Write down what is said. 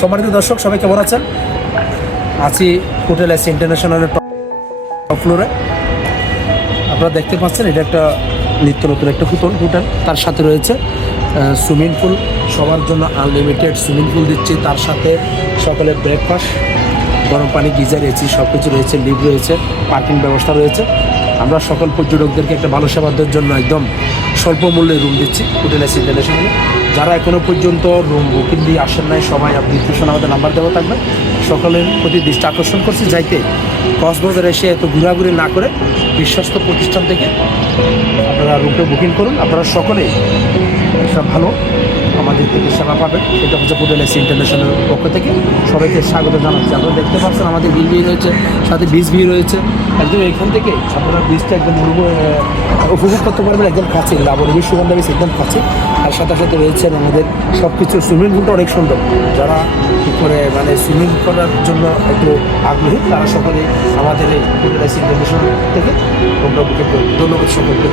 সম্মানিত দর্শক, সবাই কেমন আছেন? আছি হোটেল এস ইন্টারন্যাশনালের টপ ফ্লোরে। আপনারা দেখতে পাচ্ছেন এটা একটা নিত্য নতুন একটা হোটেল। তার সাথে রয়েছে সুইমিং পুল, সবার জন্য আনলিমিটেড সুইমিং পুল দিচ্ছে। তার সাথে সকালের ব্রেকফাস্ট, গরম পানি, গিজার, এসি সব কিছু রয়েছে, লিফট রয়েছে, পার্কিং ব্যবস্থা রয়েছে। আমরা সকল পর্যটকদেরকে একটা ভালো সেবা দেওয়ার জন্য একদম স্বল্প মূল্যে রুম দিচ্ছি হোটেল এস ইন্টারন্যাশনালে। যারা এখনও পর্যন্ত রুম বুকিং দিয়ে আসেন নাই, সবাই ডিসক্রিপশনে আমাদের নাম্বার দেওয়া থাকবে। সকলের প্রতি দৃষ্টি আকর্ষণ করছি যাইতে কক্সবাজারে এসে এত ঘোরাঘুরি না করে বিশ্বস্ত প্রতিষ্ঠান থেকে আপনারা রুমটা বুকিং করুন। আপনারা সকলেই একটা ভালো আমাদের থেকে সেবা পাবেন। এটা হচ্ছে হোটেল এস ইন্টারন্যাশনাল পক্ষ থেকে সবাইকে স্বাগত জানাচ্ছি। আপনারা দেখতে পাচ্ছেন আমাদের বিল ভিউ রয়েছে, সাথে বিচ ভিউ রয়েছে। একদম এখান থেকে আপনারা বিচটা একদম উপভোগ করতে পারবেন একদম কাছে, লাবণী সুগন্ধা বিচ একদম কাছে। আর সাথে সাথে রয়েছে আমাদের সব কিছু। সুইমিং পুলটা অনেক সুন্দর। যারা করে মানে সুইমিং করার জন্য একটু আগ্রহী তারা সকলে আমাদের এই হোটেল এস ইন্টারন্যাশনাল থেকে রুমটা বুকিং করুন। ধন্যবাদ সকলকে।